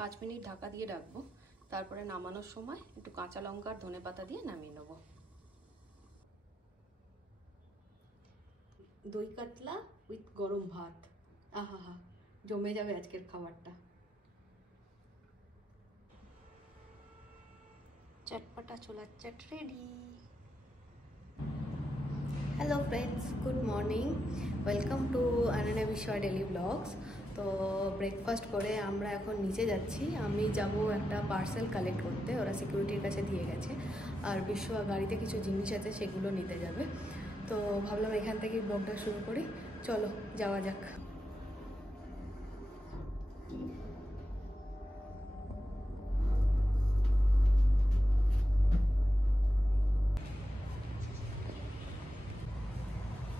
5 minute Dhaka দিয়ে রাখবো। তারপরে নামানোর সময় একটু কাঁচা লঙ্কা আর ধনেপাতা দিয়ে নামিয়ে নেব। দই কাতলা উইথ গরম ভাত, আহা জমে যাবে আজকের খাবারটা। চটপটা ছোলার chaat ready. Hello friends, good morning, welcome to আনানা বিশ্বয় ডেলি ব্লগস। তো ব্রেকফাস্ট করে আমরা এখন নিচে যাচ্ছি। আমি যাব একটা পার্সেল কালেক্ট করতে, ওরা সিকিউরিটির কাছে দিয়ে গেছে। আর বিশ্ব গাড়িতে কিছু জিনিস আছে, সেগুলো নিতে যাবে। তো ভাবলাম এখান থেকে ব্লগটা শুরু করি, চলো যাওয়া যাক।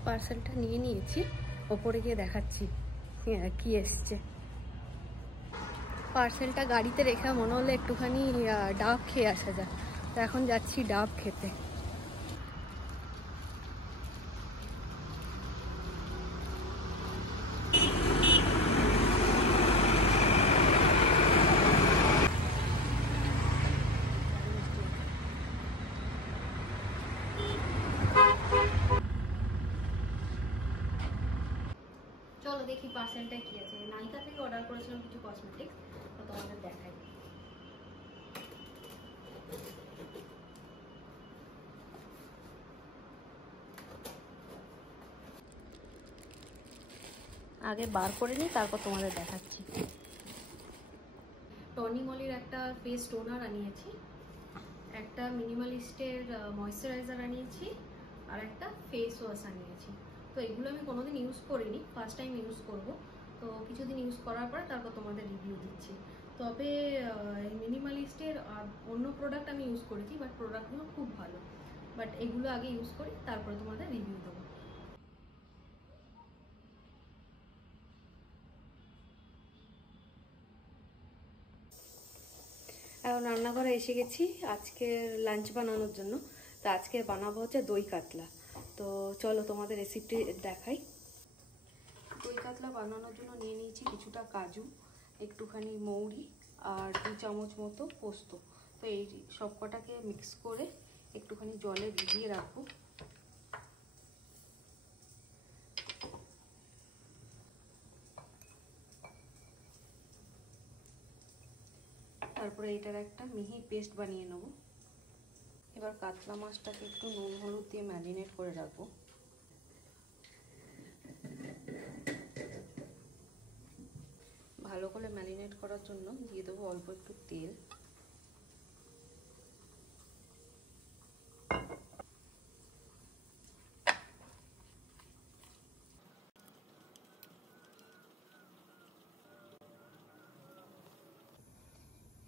পার্সেলটা নিয়ে নিয়েছি, ওপরে গিয়ে দেখাচ্ছি কি এসছে। পার্সেলটা গাড়িতে রেখে মনে হলো একটুখানি ডাব খেয়ে আসা যাক, তো এখন যাচ্ছি ডাব খেতে। চলো দেখি পার্সেলটা কি আছে। নাইকা থেকে অর্ডার করেছিলাম কিছু কসমেটিক্স, তো তোমাদের দেখাই। আগে বার করে নিই, তারপর তোমাদের দেখাচ্ছি। টনি মলির একটা ফেস টোনার আনিয়েছি, একটা মিনিমালিস্টের ময়েশ্চারাইজার আনিয়েছি, আর একটা ফেস ওয়াশ আনিয়েছি। তো এগুলো আমি কোনোদিন ইউজ করিনি, ফার্স্ট টাইম ইউজ করব। তো কিছুদিন ইউজ করার পরে তারপর তোমাদের রিভিউ দিচ্ছি। তবে মিনিমালিস্টের অন্য প্রোডাক্ট আমি ইউজ করেছি, বাট প্রোডাক্টগুলো খুব ভালো। বাট এগুলো আগে ইউজ করি, তারপরে তোমাদের রিভিউ দেবো। এখন রান্নাঘরে এসে গেছি আজকে লাঞ্চ বানানোর জন্য। তো আজকে বানাবো হচ্ছে দই কাতলা। তো চলো তোমাদের রেসিপিটি দেখাই। দই কাতলা বানানোর জন্য নিয়ে নিয়েছি কিছুটা কাজু, একটুখানি মৌরি, আর 2 চামচ মতো পোস্ত। তো এই সব কটাকে মিক্স করে একটুখানি জলে ভিজিয়ে রাখবো। তারপরে এটার একটা মিহি পেস্ট বানিয়ে নেব। এবার কাতলা মাছটাকে একটু নুন হলুদ দিয়ে ম্যারিনেট করে রাখবো। ভালো করে ম্যারিনেট করার জন্য দিয়ে দেবো অল্প একটু তেল।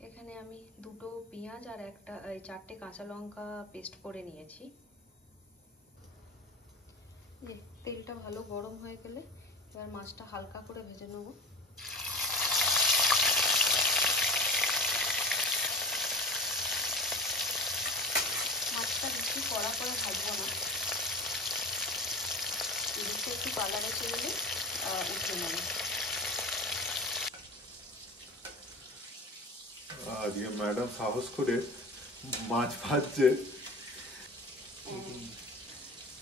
এখানে আমি 2টো পেঁয়াজ আর 4টে কাঁচা লঙ্কা পেস্ট করে নিয়েছি। তেলটা ভালো গরম হয়ে গেলে এবার মাছটা হালকা করে ভেজে নেব। মাছটা বেশি কড়া করে ভাজবো না, এদিকটা একটু কালার এসে গেলে উঠে নেব। আজকে ম্যাডাম সাহস করে মাছ ভাজছে।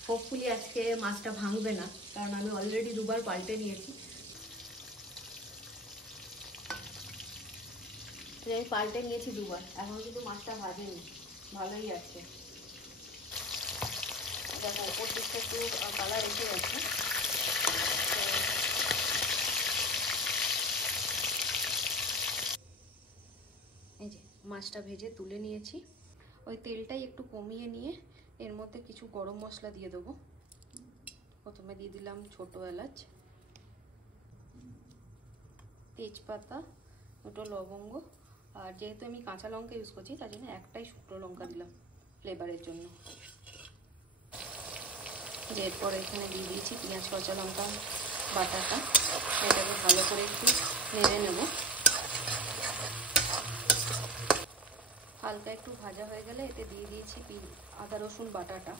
হোপফুলি আজকে মাছটা ভাঙবে না, কারণ আমি অলরেডি 2বার পাল্টে নিয়েছি। আমি পাল্টে নিয়েছি 2বার, এখন কিন্তু মাছটা ভাজেনি, ভালোই আছে। দেখো ওপর দিকটা একটু কালার এসে গেছে। এই যে মাছটা ভেজে তুলে নিয়েছি। ওই তেলটাই একটু কমিয়ে নিয়ে এর মধ্যে কিছু গরম মশলা দিয়ে দেবো। প্রথমে দিয়ে দিলাম ছোটো এলাচ, তেজপাতা, 2টো লবঙ্গ, আর যেহেতু আমি কাঁচা লঙ্কা ইউজ করছি তার জন্য একটাই শুকনো লঙ্কা দিলাম ফ্লেভারের জন্য। এরপর এখানে দিয়ে দিয়েছি পেঁয়াজ কাঁচা লঙ্কা বাটাটা। এটাকে ভালো করে একটু নেড়ে নেব। হালকা একটু ভাজা হয়ে গেলে এতে দিয়ে দিয়েছি আদা রসুন বাটাটা।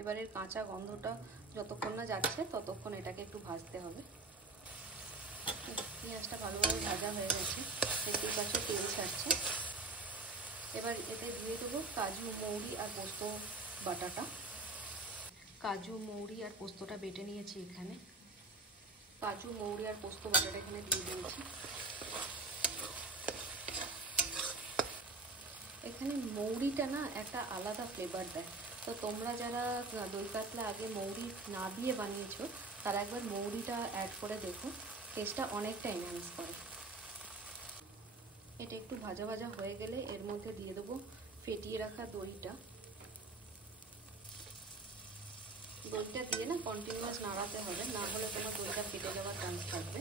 এবারে কাঁচা গন্ধটা যতক্ষণ না যাচ্ছে ততক্ষণ এটাকে একটু ভাজতে হবে। পেঁয়াজটা ভালোভাবে ভাজা হয়ে গেছে, দেখতেই পাচ্ছ তেল ছাড়ছে। এবার এতে দিয়ে দেবো কাজু, মৌরি আর পোস্ত বাটাটা। কাজু, মৌরি আর পোস্তটা বেটে নিয়েছি এখানে। কাজু, মৌরি আর পোস্ত বাটাটা এখানে দিয়ে দিয়েছি। এখানে মৌরিটা না একটা আলাদা ফ্লেভার দেয়, তো তোমরা যারা দই কাতলা আগে মৌরি না দিয়ে বানিয়েছো তারা একবার মৌরিটা অ্যাড করে দেখো, টেস্টটা অনেকটা এনহ্যান্স করে। এটা একটু ভাজা ভাজা হয়ে গেলে এর মধ্যে দিয়ে দেবো ফেটিয়ে রাখা দইটা। দইটা দিয়ে না কন্টিনিউয়াস নাড়াতে হবে, না হলে তোমার দইটা ফেটে যাওয়ার চান্স থাকবে।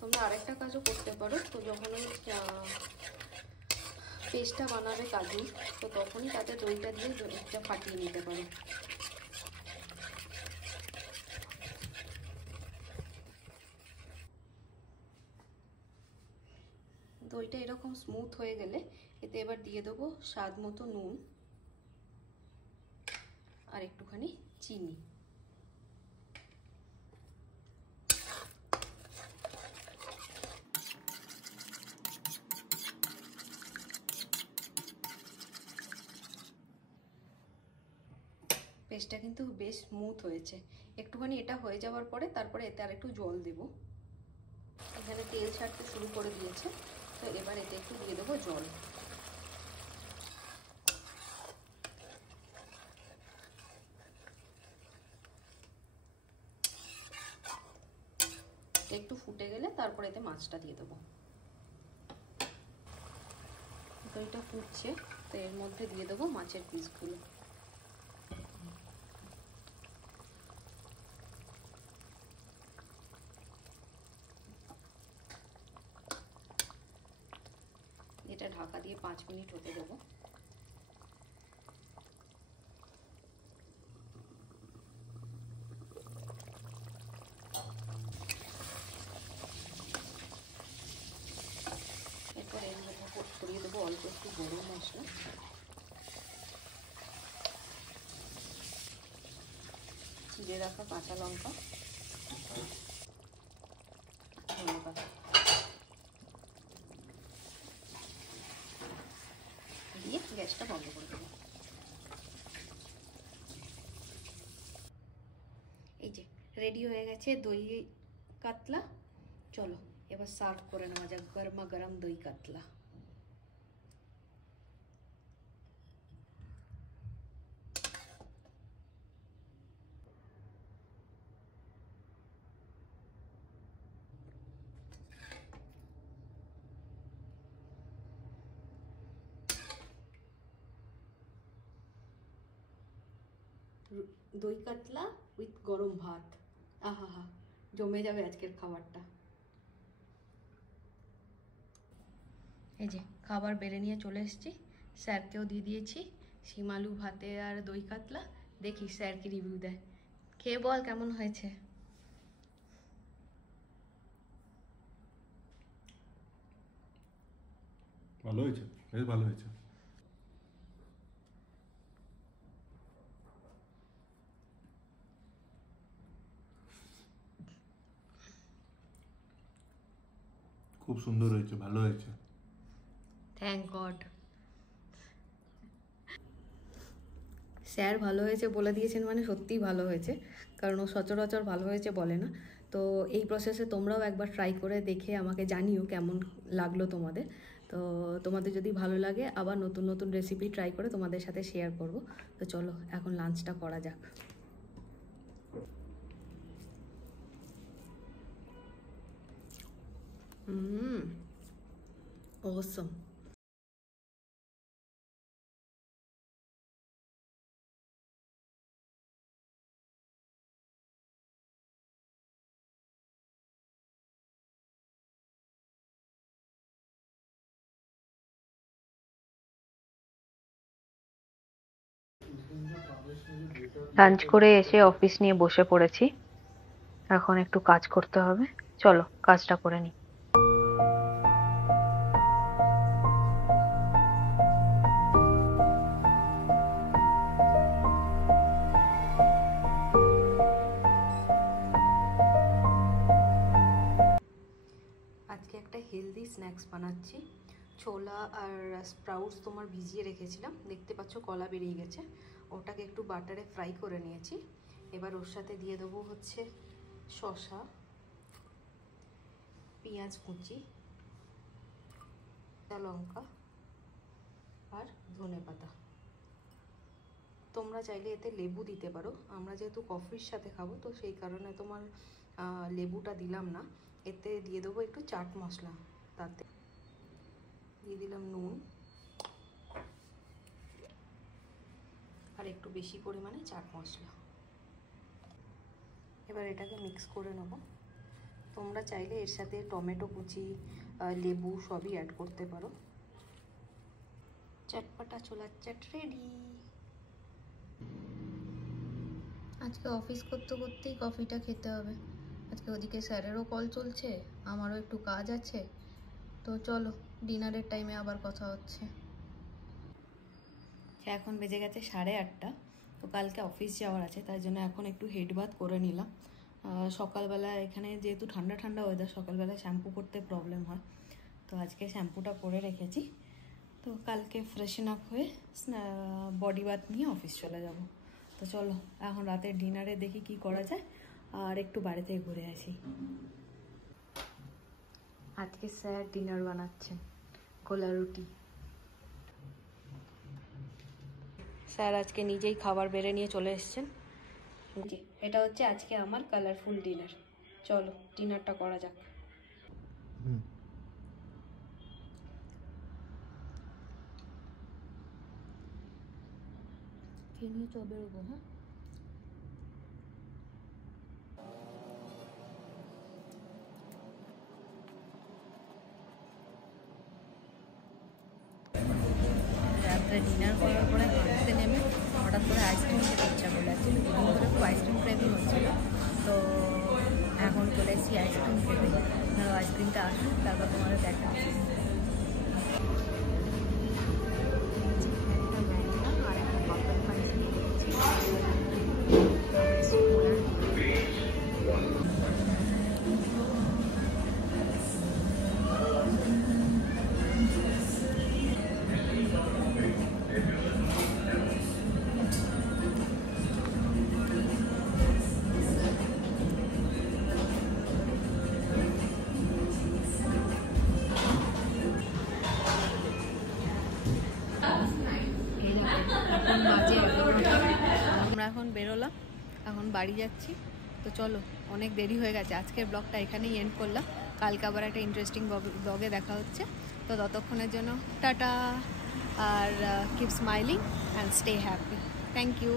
তোমরা আরেকটা কাজও করতে পারো, তো যখন ওই পেস্টটা বানাবে কাজু, তো তখনই তাতে দইটা দিয়ে দইটা ফাটিয়ে নিতে পারো। দইটা এরকম স্মুথ হয়ে গেলে এতে এবার দিয়ে দেবো স্বাদ মতো নুন আর একটুখানি চিনি। পেস্টটা কিন্তু বেশ স্মুথ হয়েছে। একটুখানি এটা হয়ে যাওয়ার পরে তারপরে এতে আর একটু জল দেব। এখানে তেল ছাড়তে শুরু করে দিয়েছে, তো এবার এতে একটু দিয়ে দেবো জল। একটু ফুটে গেলে তারপরে এতে মাছটা দিয়ে দেবো। দইটা ফুটছে, তো এর মধ্যে দিয়ে দেবো মাছের পিসগুলো। এটা ঢাকা দিয়ে 5 মিনিট হতে দেবো। এরপর এর মধ্যে ছড়িয়ে দেবো অল্প একটু গরম মশলা, চিড়ে রাখা কাঁচা লঙ্কা, ধন্যবাদ, দিয়ে গ্যাসটা বন্ধ করে দেবো। এই যে রেডি হয়ে গেছে দই কাতলা। চলো এবার সার্ভ করে নেওয়া যাক গরমা গরম দই কাতলা। দই কাতলা উইথ গরম ভাত, আহা হা, জমে যাবে আজকের খাবারটা। এই যে খাবার বেড়ে নিয়ে চলে এসেছি, স্যারকেও দিয়ে দিয়েছি শিম আলু ভাতে আর দই কাতলা। দেখি স্যার কি রিভিউ দেয়। খেয়ে বল কেমন হয়েছে। ভালো হয়েছে, বেশ ভালো হয়েছে। খুব সুন্দর হয়েছে, ভালো হয়েছে। Thank god. স্যার ভালো হয়েছে বলে দিয়েছেন মানে সত্যিই ভালো হয়েছে, কারণ ও সচরাচর ভালো হয়েছে বলে না। তো এই প্রসেসে তোমরাও একবার ট্রাই করে দেখে আমাকে জানিও কেমন লাগলো তোমাদের। তো তোমাদের যদি ভালো লাগে আবার নতুন নতুন রেসিপি ট্রাই করে তোমাদের সাথে শেয়ার করব। তো চলো এখন লাঞ্চটা করা যাক। Awesome. লাঞ্চ করে এসে অফিস নিয়ে বসে পড়েছি, এখন একটু কাজ করতে হবে। চলো কাজটা করে নিই। বানাচ্ছি। ছোলা আর স্প্রাউটস তোমার ভিজিয়ে রেখেছিলাম, দেখতে পাচ্ছ কলা বেরিয়ে গেছে, ওটাকে একটু বাটারে ফ্রাই করে নিয়েছি। এবার ওর সাথে দিয়ে দেবো হচ্ছে শসা, পেঁয়াজ কুচি, লঙ্কা আর ধনেপাতা। তোমরা চাইলে এতে লেবু দিতে পারো, আমরা যেহেতু কফির সাথে খাবো তো সেই কারণে তোমার লেবুটা দিলাম না। এতে দিয়ে দেবো একটু চাট মশলা, তাতে দিয়ে দিলাম নুন আর একটু বেশি পরিমাণে চাট মশলা। এবার এটাকে মিক্স করে নেব। তোমরা চাইলে এর সাথে টমেটো কুচি, লেবু সবই অ্যাড করতে পারো। চটপটা ছোলার চাট রেডি। আজকে অফিস করতে করতেই কফিটা খেতে হবে। আজকে ওদিকে স্যারেরও কল চলছে, আমারও একটু কাজ আছে, তো চলো ডিনারের টাইমে আবার কথা হচ্ছে। এখন বেজে গেছে 8:30, তো কালকে অফিস যাওয়ার আছে, তাই জন্য এখন একটু হেড বাথ করে নিলাম। সকালবেলা এখানে যেহেতু ঠান্ডা ঠান্ডা ওয়েদার, সকালবেলা শ্যাম্পু করতে প্রবলেম হয়, তো আজকে শ্যাম্পুটা করে রেখেছি। তো কালকে ফ্রেশন আপ হয়ে বডি বাথ নিয়ে অফিস চলে যাব। তো চলো এখন রাতের ডিনারে দেখি কি করা যায়, আর একটু বাড়ি থেকে ঘুরে আসি। আজকে স্যার ডিনার বানাচ্ছেন, গোলা রুটি। স্যার আজকে নিজেই খাবার বেড়ে নিয়ে চলে এসেছেন। এটা হচ্ছে আজকে আমার কালারফুল ডিনার। চলো ডিনারটা করা যাক। খেয়ে নিয়ে চবে বেরোবো। হ্যাঁ, রাত্রে ডিনার করার পরে হাঁটতে নেমে হঠাৎ করে আইসক্রিম খেতে ইচ্ছা করলো। অ্যাকচুয়ালি দুদিন ধরে খুব আইসক্রিম ক্রেভিং হচ্ছিল, তো এখন চলে এসেছি আইসক্রিম খেতে। আইসক্রিমটা আসুক, তারপর তোমাদের দেখা। আর একটা বাটার আইসক্রিম আমরা এখন বেরোলাম, এখন বাড়ি যাচ্ছি। তো চলো, অনেক দেরি হয়ে গেছে, আজকের ব্লগটা এখানেই এন্ড করলাম। কালকে আবার একটা ইন্টারেস্টিং ব্লগে দেখা হচ্ছে। তো ততক্ষণের জন্য টাটা, আর keep smiling and stay happy. Thank you.